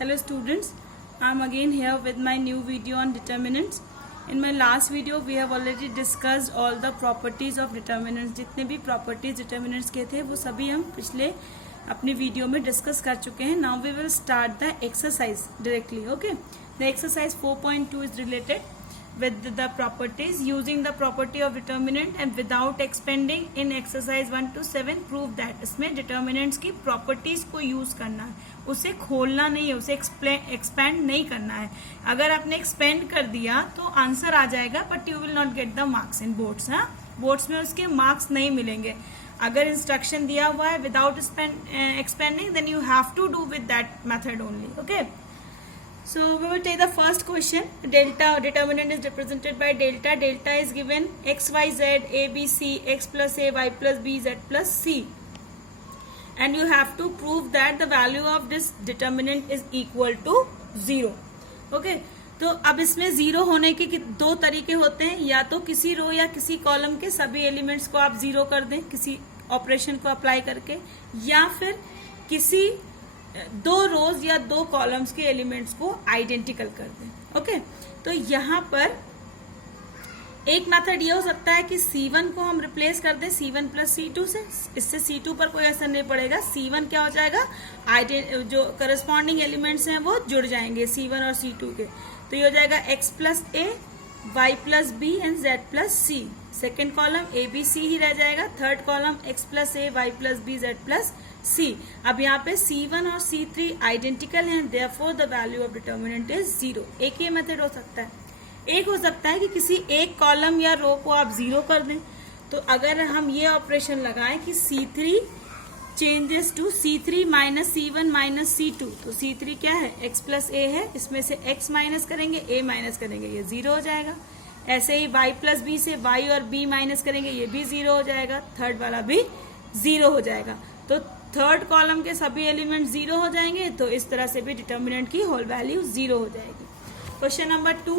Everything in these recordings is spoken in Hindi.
Hello students, I am again here with my new video on determinants. In my last video we have already discussed all the properties of determinants. जितने भी properties determinants के थे वो सभी हम पिछले अपनी वीडियो में डिस्कस कर चुके हैं. Now we will start the exercise directly. Okay, the exercise 4.2 is related with the properties. Using the property of determinant and without expanding in exercise 1 to 7 prove that. इसमें determinants की properties को use करना है, उसे खोलना नहीं है, उसे expand नहीं करना है. अगर आपने expand कर दिया तो आंसर आ जाएगा, but you will not get the marks in boards. हाँ, बोर्ड्स में उसके मार्क्स नहीं मिलेंगे. अगर इंस्ट्रक्शन दिया हुआ है without expanding, then you have to do with that method only. Okay. So we will take the first question. Delta determinant is represented by delta. Delta is given x, y, z, a, b, c, x plus a, y plus b, z plus c. And you have to prove that the value of this determinant is equal to 0. Okay. तो अब इसमें जीरो होने के दो तरीके होते हैं. या तो किसी रो या किसी कॉलम के सभी एलिमेंट्स को आप जीरो कर दें किसी ऑपरेशन को अप्लाई करके, या फिर किसी दो रोज या दो कॉलम्स के एलिमेंट्स को आइडेंटिकल कर दें. ओके, तो यहाँ पर एक मेथड ये हो सकता है कि C1 को हम रिप्लेस कर दें C1 प्लस C2 से. इससे C2 पर कोई असर नहीं पड़ेगा. C1 क्या हो जाएगा, जो करस्पॉन्डिंग एलिमेंट्स हैं वो जुड़ जाएंगे C1 और C2 के. तो ये हो जाएगा x plus A, y plus B and z plus C. Second column A B C ही रह जाएगा. Third column x plus A, y plus B, z plus C. अब यहाँ पे C1 और C3 आइडेंटिकल हैं, therefore the value of determinant is 0. एक ये मेथड हो सकता है. एक हो सकता है कि किसी एक कॉलम या रो को आप जीरो कर दें. तो अगर हम ये ऑपरेशन लगाएं कि C3 changes to C3 minus C1 minus C2, तो C3 क्या है, x प्लस ए है, इसमें से x माइनस करेंगे, a माइनस करेंगे, ये जीरो हो जाएगा. ऐसे ही y प्लस बी से y और b माइनस करेंगे, ये भी जीरो हो जाएगा. थर्ड वाला भी जीरो हो जाएगा. तो थर्ड कॉलम के सभी एलिमेंट जीरो हो जाएंगे. तो इस तरह से भी डिटर्मिनेंट की होल वैल्यू जीरो हो जाएगी. क्वेश्चन नंबर 2,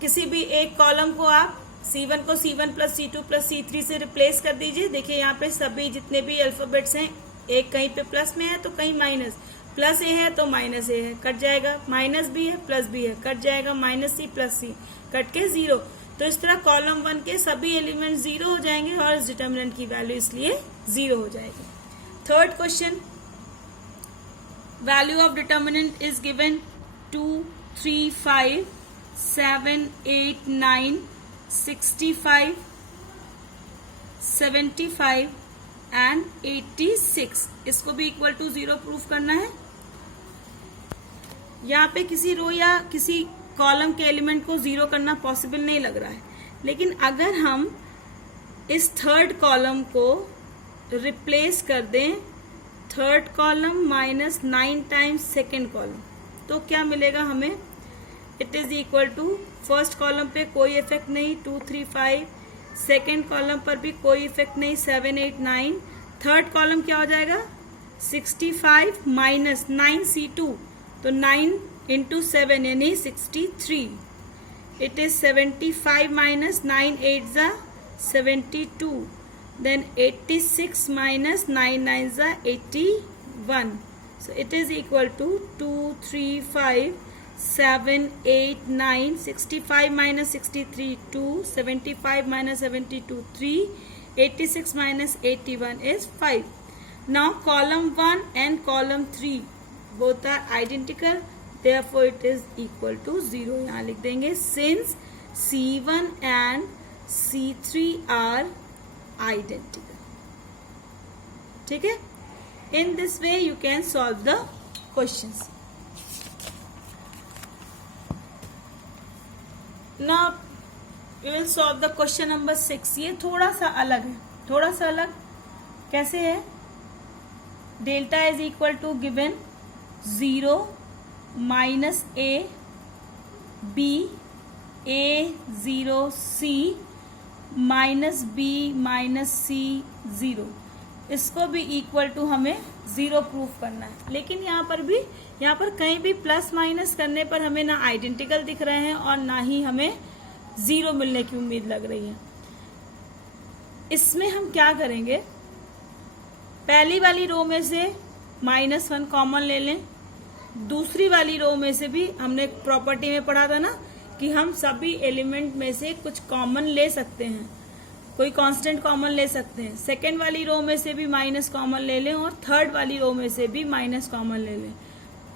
किसी भी एक कॉलम को आप C1 को C1 plus C2 plus C3 से रिप्लेस कर दीजिए. देखिए यहाँ पे सभी जितने भी अल्फाबेट्स हैं, एक कहीं पे प्लस में है तो कहीं माइनस. प्लस ए है तो माइनस ए है, कट जाएगा. माइनस बी है, प्लस बी है, कट जाएगा. माइनस सी प्लस सी, कट के जीरो. तो इस तरह कॉलम 1 के सभी एलिमेंट जीरो हो जाएंगे और इस डिटर्मिनेंट की वैल्यू इसलिए जीरो हो जाएगी. Third question, value of determinant is given 2, 3, 5, 7, 8, 9, 65, 75 and 86. इसको भी इक्वल टू 0 प्रूफ करना है. यहाँ पे किसी रो या किसी कॉलम के एलिमेंट को जीरो करना पॉसिबल नहीं लग रहा है. लेकिन अगर हम इस थर्ड कॉलम को रिप्लेस कर दें, third column minus 9 times second column, तो क्या मिलेगा हमें. It is equal to, first column पे कोई इफेक्ट नहीं, 2, 3, 5. सेकेंड कॉलम पर भी कोई इफेक्ट नहीं, 7, 8, 9. थर्ड कॉलम क्या हो जाएगा, 65 माइनस 9C2, तो 9 इंटू 7 यानी 63. इट इज 75 माइनस 9 8 जा 72. देन 86 माइनस 9 9 जा 81. So it is equal to 2, 3, 5, 7, 8, 9, 65 minus 63, 2, 75 minus 72, 3, 86 minus 81 is 5. Now column 1 and column 3 both are identical, therefore it is equal to 0. यहाँ लिख देंगे since C1 and C3 are identical. ठीक है? In this way you can solve the questions. Now we will solve the question number 6. ये थोड़ा सा अलग है. थोड़ा सा अलग कैसे है, delta is equal to given 0 minus A B A 0 C minus B minus सी 0. इसको भी इक्वल टू हमें 0 प्रूफ करना है. लेकिन यहाँ पर कहीं भी प्लस माइनस करने पर हमें ना आइडेंटिकल दिख रहे हैं और ना ही हमें 0 मिलने की उम्मीद लग रही है. इसमें हम क्या करेंगे, पहली वाली रो में से -1 कॉमन ले लें, दूसरी वाली रो में से भी हमने प्रॉपर्टी में पढ़ा था ना कि हम सभी एलिमेंट में से कुछ कॉमन ले सकते हैं, कोई कांस्टेंट कॉमन ले सकते हैं। सेकेंड वाली रो में से भी माइनस कॉमन ले लें और थर्ड वाली रो में से भी माइनस कॉमन ले लें।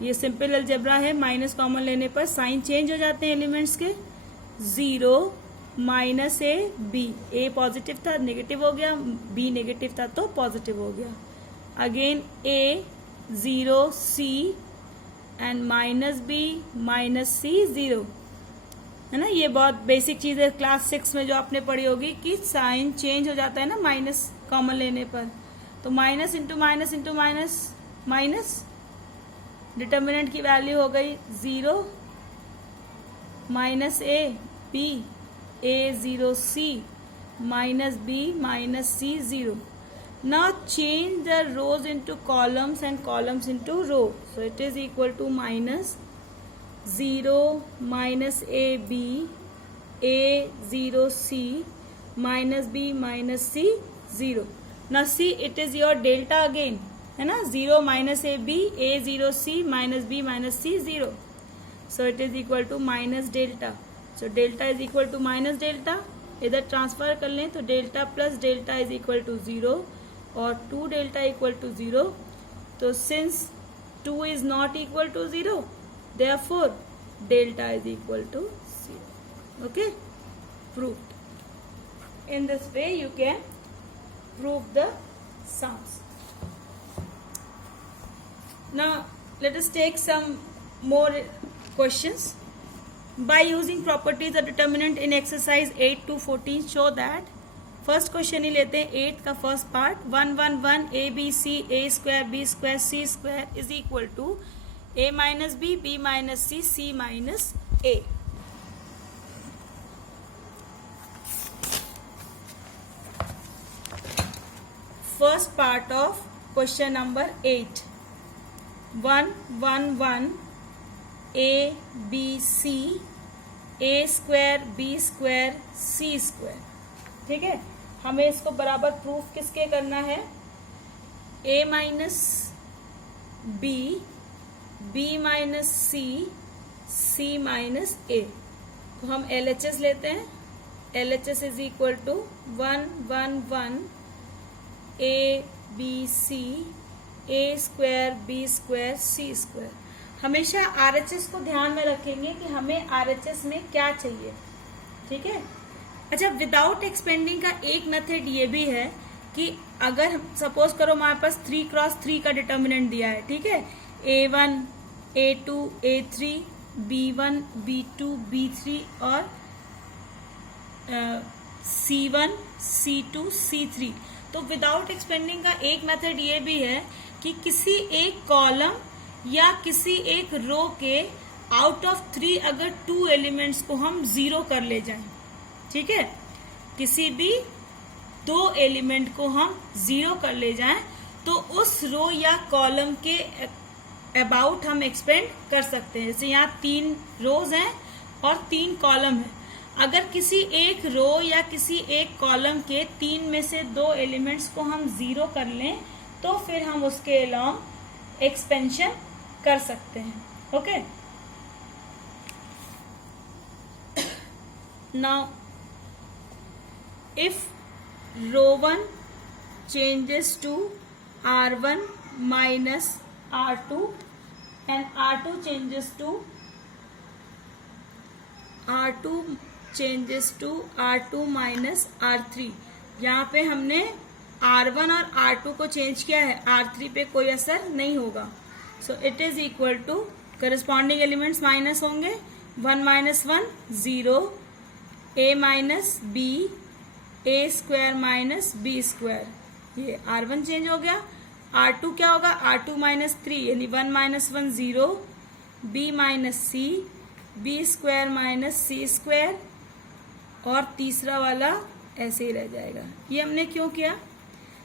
ये सिंपल अलजेब्रा है। माइनस कॉमन लेने पर साइन चेंज हो जाते हैं एलिमेंट्स के। 0 माइनस ए पॉजिटिव था नेगेटिव हो गया, बी नेगेटिव था तो पॉजिटिव हो गया। Again A 0 C and minus B minus सी 0, है ना। ये बहुत बेसिक चीज है, क्लास 6 में जो आपने पढ़ी होगी कि साइन चेंज हो जाता है ना माइनस कॉमन लेने पर। तो minus into minus into minus minus, determinant की वैल्यू हो गई 0 minus A B A 0 C minus B minus C 0. Now change the rows into columns and columns into row. So it is equal to minus 0 minus AB A 0 C minus B minus C 0. Now see, it is your delta again, है ना। 0 minus AB A 0 C minus B minus C 0. So it is equal to minus delta. So delta is equal to minus delta. इधर ट्रांसफर कर लें तो delta plus delta is equal to 0 और 2 डेल्टा इक्वल टू 0. तो since 2 is not equal to 0, therefore delta is equal to 0. Okay, proved. In this way you can prove the sums. Now let us take some more questions. By using properties of determinant in exercise 8 to 14 show that, first question ही लेते हैं 8 का first part, 1 1 1 A B C A square B square C square is equal to A minus B minus C minus A. First part of question number 8, 1 1 1 A B C A square B square C square. ठीक है, हमें इसको बराबर प्रूफ किसके करना है, a minus B B minus C minus A. तो हम LHS लेते हैं. LHS is equal to 1 1 1 A B C A square B square C square. हमेशा RHS को ध्यान में रखेंगे कि हमें RHS में क्या चाहिए. ठीक है. अच्छा, विदाउट एक्सपेंडिंग का एक मेथड ये भी है कि अगर सपोज करो हमारे पास 3 क्रॉस 3 का डिटर्मिनेंट दिया है. ठीक है, A1 A2 A3 B1 B2 B3 और C1 C2 C3. तो विदाउट एक्सपेंडिंग का एक मेथड ये भी है कि किसी एक कॉलम या किसी एक रो के आउट ऑफ 3 अगर 2 एलिमेंट्स को हम 0 कर ले जाएं. ठीक है, किसी भी 2 एलिमेंट को हम 0 कर ले जाएं तो उस रो या कॉलम के अबाउट हम एक्सपेंड कर सकते हैं. जैसे यहाँ 3 रोज हैं और 3 कॉलम है. अगर किसी एक रो या किसी एक कॉलम के 3 में से 2 एलिमेंट्स को हम 0 कर लें तो फिर हम उसके अलोंग एक्सपेंशन कर सकते हैं. Okay, now if row 1 changes to R1 minus R2 and R2 changes to R2 minus R3. यहाँ पे हमने R1 और R2 को चेंज किया है, R3 पे कोई असर नहीं होगा. So it is equal to corresponding elements minus होंगे. 1 minus 1 0 a minus b a square minus b square. ये R1 चेंज हो गया. R2 क्या होगा, R2 माइनस 3 यानी 1 minus 1 0 B minus C B square minus C square और तीसरा वाला ऐसे ही रह जाएगा. ये हमने क्यों किया,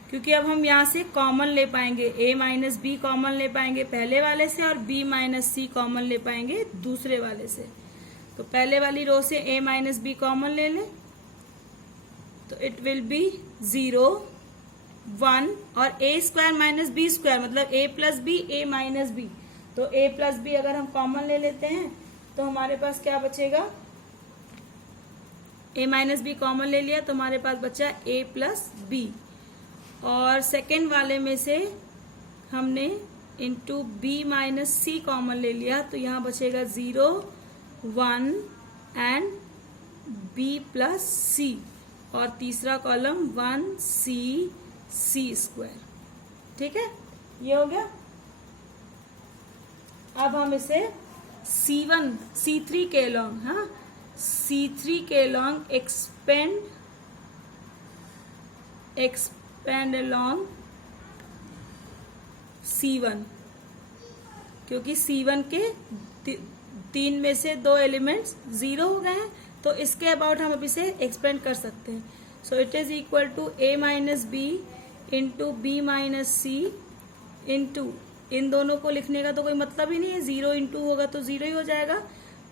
क्योंकि अब हम यहाँ से कॉमन ले पाएंगे. a माइनस बी कॉमन ले पाएंगे पहले वाले से और b माइनस सी कॉमन ले पाएंगे दूसरे वाले से. तो पहले वाली रो से a माइनस बी कॉमन ले लें तो इट विल बी 0 1 और a square minus b square मतलब a plus b a minus b. तो a प्लस बी अगर हम कॉमन ले लेते हैं तो हमारे पास क्या बचेगा, a माइनस बी कॉमन ले लिया तो हमारे पास बचा a प्लस बी, और सेकेंड वाले में से हमने इंटू बी माइनस सी कॉमन ले लिया तो यहाँ बचेगा 0 1 एंड b प्लस सी, और तीसरा कॉलम 1 सी सी स्क्वायर। ठीक है, ये हो गया। अब हम इसे C1 C3 के लॉन्ग, हाँ C3 के लॉन्ग एक्सपेंड अलॉन्ग C1, क्योंकि C1 के 3 में से 2 एलिमेंट्स 0 हो गए हैं, तो इसके अबाउट हम अब इसे एक्सपेंड कर सकते हैं। So it is equal to a minus B into B minus C into, इन दोनों को लिखने का तो कोई मतलब ही नहीं है, 0 इंटू होगा तो 0 ही हो जाएगा,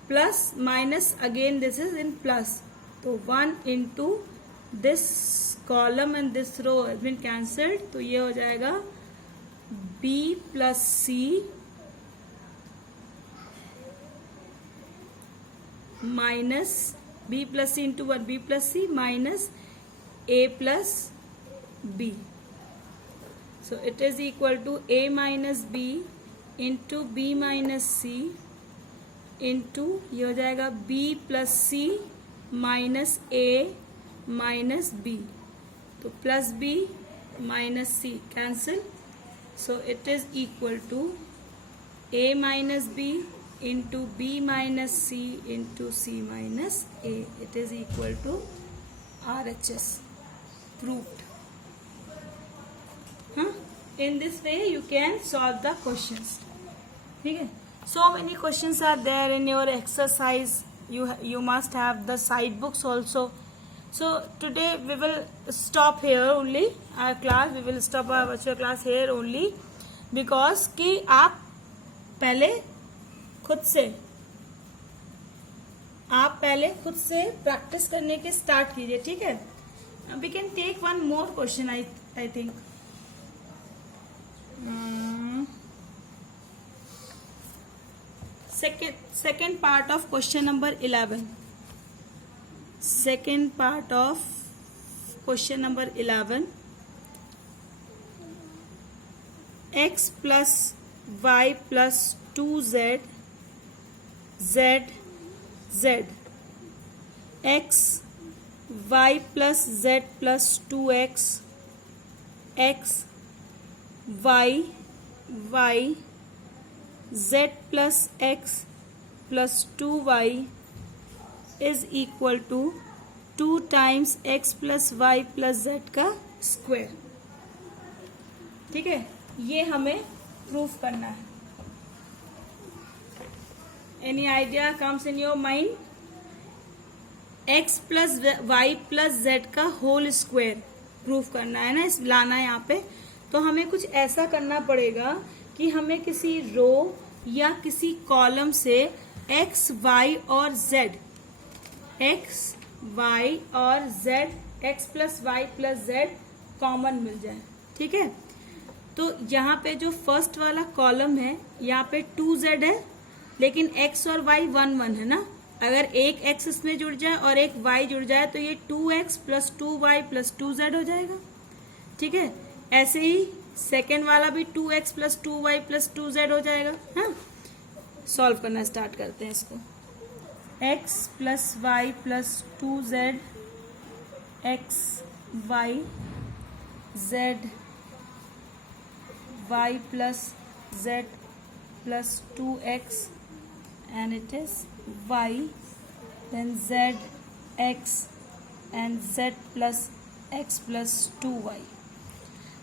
plus minus again this is in plus, तो 1 into this column and this row has been cancelled, तो ये हो जाएगा b plus c minus b plus c into 1 b plus c minus a plus b। So it is equal to a minus b into b minus C into, ये हो जाएगा b plus c minus a minus b, तो plus b minus C cancel, so it is equal to a minus b into B minus C into c minus a, it is equal to RHS proved. In this way you can solve the questions. ठीक है, so many questions are there in your exercise. You must have the side books also. So today we will stop here only our class. We will stop our virtual class here only because कि आप पहले खुद से प्रैक्टिस करने के स्टार्ट कीजिए। ठीक है, we can take one more question I think. Second part of question number 11। Second part of question number 11, x plus Y plus 2z z z, x y plus z plus 2x x y y z plus x plus 2y is equal to 2 times x plus y plus z का स्क्वायर। ठीक है, ये हमें प्रूफ करना है। Any idea comes in your mind? x plus Y plus z का होल स्क्वायर प्रूफ करना है ना, इस लाना है यहाँ पे, तो हमें कुछ ऐसा करना पड़ेगा कि हमें किसी रो या किसी कॉलम से x y और z, x y और z, x plus Y plus z common मिल जाए। ठीक है, तो यहाँ पे जो फर्स्ट वाला कॉलम है यहाँ पे 2z है, लेकिन x और y 1 1 है ना, अगर एक x इसमें जुड़ जाए और एक y जुड़ जाए तो ये 2x plus 2y plus 2z हो जाएगा। ठीक है, ऐसे ही सेकेंड वाला भी 2x plus 2y plus 2z हो जाएगा। हाँ, सॉल्व करना स्टार्ट करते हैं इसको। x plus Y plus 2z x y z y plus z plus 2x and it is y, then z x and z plus x plus 2y.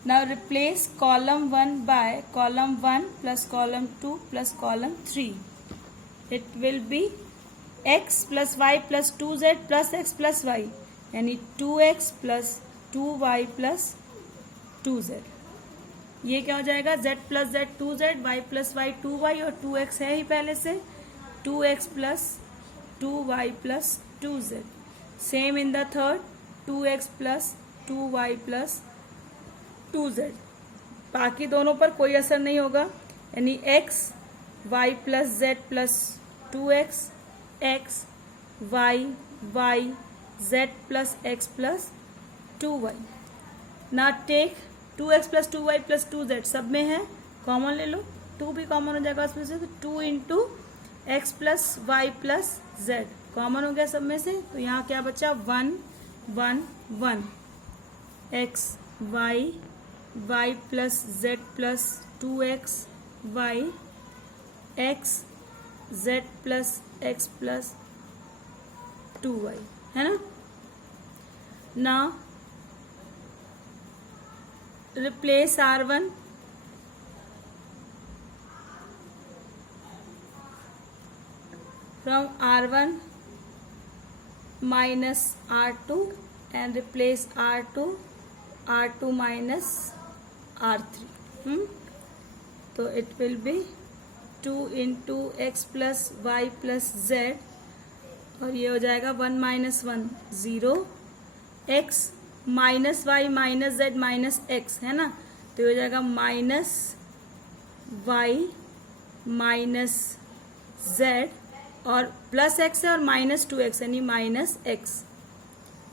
Now replace column 1 by column 1 plus column 2 plus column 3. It will be x plus y plus 2z plus x plus y, यानी 2x plus 2y plus 2z। ये क्या हो जाएगा, z plus z 2z, y plus y 2y, और 2x है ही पहले से, 2x plus 2y plus 2z। Same in the third, 2x plus 2y plus 2z। बाकी दोनों पर कोई असर नहीं होगा, यानी x y plus z plus 2x, x, y, y, z plus x plus 2y. Now take 2x plus 2y plus 2z, सब में है, कॉमन ले लो, 2 भी कॉमन हो जाएगा उसमें से, तो 2 into x plus Y plus z common हो गया सब में से, तो यहाँ क्या बचा 1 1 1, x y y plus z plus 2x y, x z plus x plus 2y, है ना. Now replace R1 from R1 minus R2 and replace R2 minus R3. तो it will be 2 into x plus y plus z, और ये हो जाएगा 1 minus 1 0, x minus y minus z minus x, है ना, तो ये हो जाएगा माइनस वाई माइनस जेड और प्लस एक्स है और माइनस 2x यानी minus x,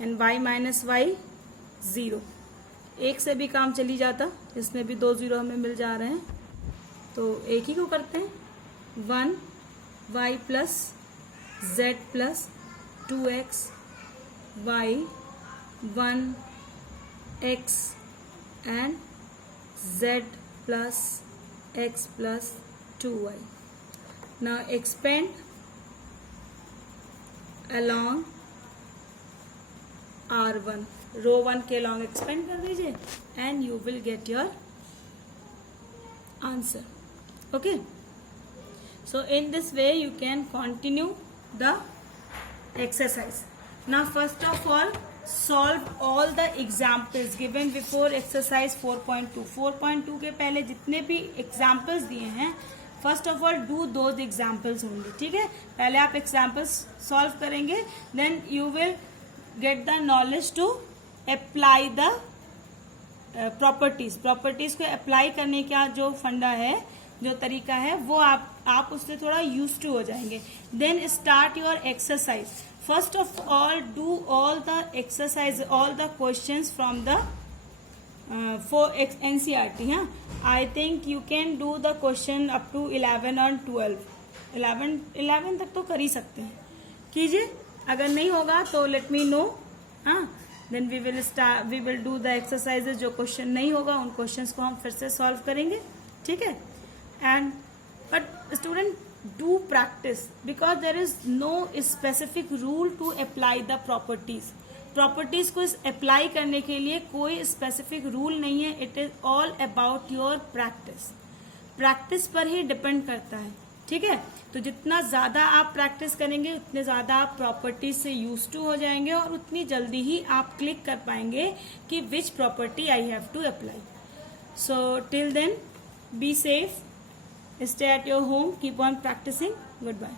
and y minus y 0. एक से भी काम चली जाता, इसमें भी 2 0 हमें मिल जा रहे हैं, तो एक ही को करते हैं. 1 y plus z plus 2x y 1 x and z plus x plus 2y. Now expand along R1, रो 1 के along expand कर दीजिए and you will get your answer. Okay, so in this way you can continue the exercise. Now first of all, solve all the examples given before exercise 4.2. 4.2 के पहले जितने भी examples दिए हैं, first of all do those examples only. ठीक है, पहले आप examples solve करेंगे, then you will get the knowledge to apply the properties. properties को apply करने का जो फंडा है, जो तरीका है, वो आप उससे थोड़ा used to हो जाएंगे. Then start your exercise. First of all, do all the exercise, all the questions from the for NCERT. हाँ, I think you can do the question up to 11 और 12. 11 तक तो कर ही सकते हैं, कीजिए. अगर नहीं होगा तो let me know. हाँ, then we will do the exercises. जो क्वेश्चन नहीं होगा उन क्वेश्चंस को हम फिर से सॉल्व करेंगे, ठीक है. And but student, do practice because there is no specific rule to apply the properties. properties को apply करने के लिए कोई specific rule नहीं है. It is all about your practice. practice पर ही depend करता है, ठीक है. तो जितना ज़्यादा आप प्रैक्टिस करेंगे उतने ज़्यादा आप प्रॉपर्टी से यूज टू हो जाएंगे और उतनी जल्दी ही आप क्लिक कर पाएंगे कि which property I have to apply. So till then, be safe, stay at your home, keep on practicing. Goodbye.